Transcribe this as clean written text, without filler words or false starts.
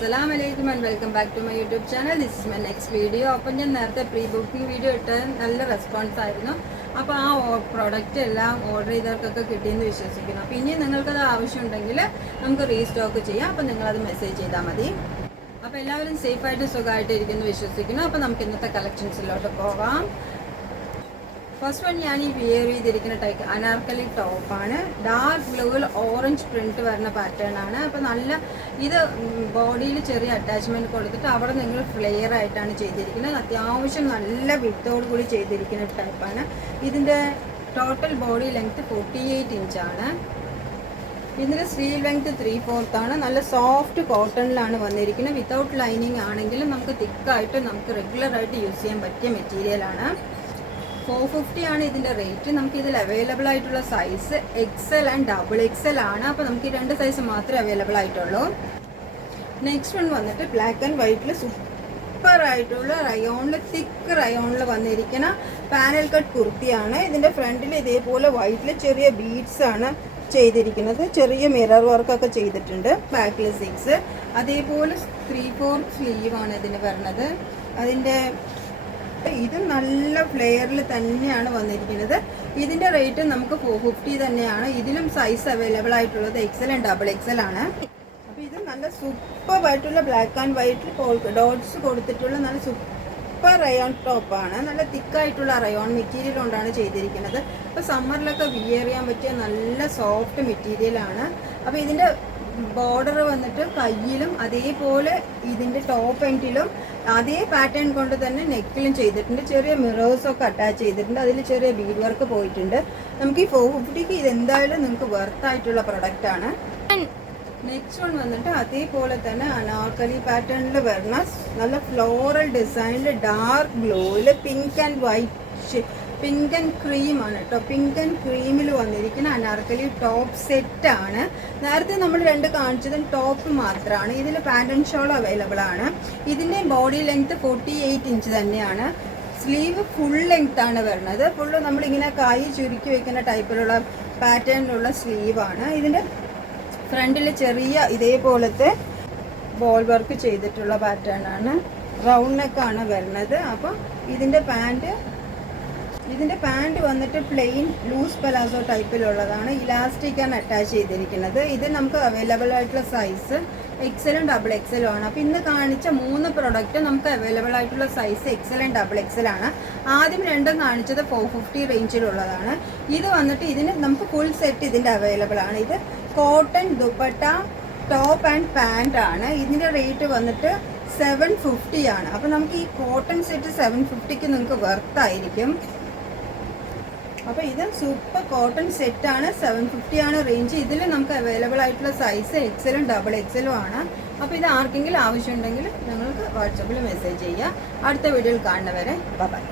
Assalamualaikum and welcome back to my YouTube channel. This is my next video. അപ്പോൾ ഞാൻ നേരത്തെ pre booking video ഇട്ട് നല്ല response ആയിരുന്നു. അപ്പോൾ ആ പ്രോഡക്റ്റ് എല്ലാം ഓർഡർ ചെയ്തവർക്കൊക്കെ കിട്ടിയെന്ന് വിശ്വസിക്കുന്നു. അപ്പോൾ ഇനി നിങ്ങൾക്കത് ആവശ്യമുണ്ടെങ്കിൽ നമുക്ക് റീസ്റ്റോക്ക് ചെയ്യാം. അപ്പോൾ നിങ്ങളത് മെസ്സേജ് ചെയ്താൽ മതി. അപ്പോൾ എല്ലാവരും സേഫായിട്ട് സുഖമായിട്ട് ഇരിക്കുന്നു വിശ്വസിക്കുന്നു. അപ്പോൾ നമുക്ക് ഇന്നത്തെ കളക്ഷൻസിലോട്ട് പോകാം. ഫസ്റ്റ് വൺ ഞാൻ ഈ വിയർ ചെയ്തിരിക്കുന്ന ടൈപ്പ് അനാർക്കലി ടോപ്പാണ്. ഡാർക്ക് ബ്ലൂവിൽ ഓറഞ്ച് പ്രിന്റ് വരുന്ന പാറ്റേൺ ആണ്. അപ്പോൾ നല്ല ഇത് ബോഡിയിൽ ചെറിയ അറ്റാച്ച്മെന്റ് കൊടുത്തിട്ട് അവിടെ നിങ്ങൾ ഫ്ലെയർ ആയിട്ടാണ് ചെയ്തിരിക്കുന്നത്. അത്യാവശ്യം നല്ല വിത്തോട് കൂടി ചെയ്തിരിക്കുന്ന ടൈപ്പാണ്. ഇതിൻ്റെ ടോട്ടൽ ബോഡി ലെങ്ത് 48 ഇഞ്ചാണ്. ഇതിൻ്റെ സ്ലീവ് ലെങ്ത് 3/4 ആണ്. നല്ല സോഫ്റ്റ് കോട്ടണിലാണ് വന്നിരിക്കുന്നത്. വിത്തൗട്ട് ലൈനിങ് ആണെങ്കിലും നമുക്ക് തിക്കായിട്ട് നമുക്ക് റെഗുലറായിട്ട് യൂസ് ചെയ്യാൻ പറ്റിയ മെറ്റീരിയലാണ്. 450 ആണ് ഇതിൻ്റെ റേറ്റ്. നമുക്ക് ഇതിൽ അവൈലബിൾ ആയിട്ടുള്ള സൈസ് XL ആൻഡ് XXL ആണ്. അപ്പോൾ നമുക്ക് ഈ 2 സൈസ് മാത്രമേ അവൈലബിൾ ആയിട്ടുള്ളൂ. നെക്സ്റ്റ് വൺ വന്നിട്ട് ബ്ലാക്ക് ആൻഡ് വൈറ്റിൽ സൂപ്പർ ആയിട്ടുള്ള റയോണിൽ തിക്ക് റയോണിൽ വന്നിരിക്കുന്ന പാനൽ കട്ട് കുർത്തിയാണ്. ഇതിൻ്റെ ഫ്രണ്ടിൽ ഇതേപോലെ വൈറ്റിൽ ചെറിയ ബീഡ്സ് ആണ് ചെയ്തിരിക്കുന്നത്. ചെറിയ മിറർ വർക്കൊക്കെ ചെയ്തിട്ടുണ്ട്. ബാക്കിൽ 6 അതേപോലെ 3/4 സ്ലീവാണ് ഇതിന് വരുന്നത്. അതിൻ്റെ ഇത് നല്ല ഫ്ലെയറിൽ തന്നെയാണ് വന്നിരിക്കുന്നത്. ഇതിൻ്റെ റേറ്റ് നമുക്ക് 450 തന്നെയാണ്. ഇതിലും സൈസ് അവൈലബിൾ ആയിട്ടുള്ളത് XL ആൻഡ് XXL ആണ്. അപ്പോൾ ഇത് നല്ല സൂപ്പർ ആയിട്ടുള്ള ബ്ലാക്ക് ആൻഡ് വൈറ്റ് ഡോട്ട്സ് കൊടുത്തിട്ടുള്ള നല്ല സൂപ്പർ റയോൺ ടോപ്പാണ്. നല്ല തിക്കായിട്ടുള്ള റയോൺ മെറ്റീരിയൽ കൊണ്ടാണ് ചെയ്തിരിക്കുന്നത്. അപ്പോൾ സമ്മറിലൊക്കെ വിയർ ചെയ്യാൻ പറ്റിയ നല്ല സോഫ്റ്റ് മെറ്റീരിയലാണ്. അപ്പോൾ ഇതിൻ്റെ ബോർഡർ വന്നിട്ട് കയ്യിലും അതേപോലെ ഇതിൻ്റെ ടോപ്പ് എൻഡിലും അതേ പാറ്റേൺ കൊണ്ട് തന്നെ നെക്കിലും ചെയ്തിട്ടുണ്ട്. ചെറിയ മിറേഴ്സൊക്കെ അറ്റാച്ച് ചെയ്തിട്ടുണ്ട്. അതിൽ ചെറിയ ബീഡ് വർക്ക് പോയിട്ടുണ്ട്. നമുക്ക് ഈ 450ക്ക് ഇതെന്തായാലും നിങ്ങൾക്ക് വെർത്തായിട്ടുള്ള പ്രൊഡക്റ്റാണ്. നെക്സ്റ്റ് വൺ വന്നിട്ട് അതേപോലെ തന്നെ അനാർക്കലി പാറ്റേണിൽ വരുന്ന നല്ല ഫ്ലോറൽ ഡിസൈനിൽ ഡാർക്ക് ബ്ലൂവിൽ പിങ്ക് ആൻഡ് ക്രീം ആണ് കേട്ടോ. പിങ്ക് ആൻഡ് ക്രീമിൽ വന്നിരിക്കുന്ന അനാർക്കലി ടോപ്പ് സെറ്റാണ്. നേരത്തെ നമ്മൾ 2 കാണിച്ചതും ടോപ്പ് മാത്രമാണ്. ഇതിൽ പാൻറ് ആൻഡ് ഷോൾ അവൈലബിൾ ആണ്. ഇതിൻ്റെ ബോഡി ലെങ്ത് 48 ഇഞ്ച് തന്നെയാണ്. സ്ലീവ് ഫുൾ ലെങ്ത് ആണ് വരുന്നത്. ഫുള്ള് നമ്മളിങ്ങനെ കൈ ചുരുക്കി വെക്കുന്ന ടൈപ്പിലുള്ള പാറ്റേണിലുള്ള സ്ലീവാണ്. ഇതിൻ്റെ ഫ്രണ്ടിൽ ചെറിയ ഇതേപോലത്തെ ബോൾ വർക്ക് ചെയ്തിട്ടുള്ള പാറ്റേൺ ആണ്. റൗണ്ട് നെക്കാണ് വരുന്നത്. അപ്പോൾ ഇതിൻ്റെ പാൻറ് വന്നിട്ട് പ്ലെയിൻ ലൂസ് പലാസോ ടൈപ്പിലുള്ളതാണ്. ഇലാസ്റ്റിക്കാണ് അറ്റാച്ച് ചെയ്തിരിക്കുന്നത്. ഇത് നമുക്ക് അവൈലബിൾ ആയിട്ടുള്ള സൈസ് XL ഉം XXL ആണ്. അപ്പോൾ ഇന്ന് കാണിച്ച 3 പ്രൊഡക്റ്റ് നമുക്ക് അവൈലബിൾ ആയിട്ടുള്ള സൈസ് XL ഉം XXL ആണ്. ആദ്യം 2 കാണിച്ചത് 450 റേഞ്ചിലുള്ളതാണ്. ഇത് വന്നിട്ട് ഇതിന് നമുക്ക് ഫുൾ സെറ്റ് ഇതിൻ്റെ അവൈലബിൾ ആണ്. ഇത് cotton dupatta top and pant ആണ്. ഇതിൻ്റെ റേറ്റ് വന്നിട്ട് 750 ആണ്. അപ്പോൾ നമുക്ക് ഈ കോട്ടൺ സെറ്റ് 750ക്ക് നിങ്ങൾക്ക് വെർത്തായിരിക്കും. അപ്പോൾ ഇത് സൂപ്പർ കോട്ടൺ സെറ്റാണ്. 750 ആണ് റേഞ്ച്. ഇതിൽ നമുക്ക് അവൈലബിൾ ആയിട്ടുള്ള സൈസ് XL ഉം XXL ആണ്. അപ്പോൾ ഇത് ആർക്കെങ്കിലും ആവശ്യമുണ്ടെങ്കിൽ നിങ്ങൾക്ക് വാട്സപ്പിൽ മെസ്സേജ് ചെയ്യുക. അടുത്ത വീഡിയോയിൽ കാണുന്നവരെ ബൈ.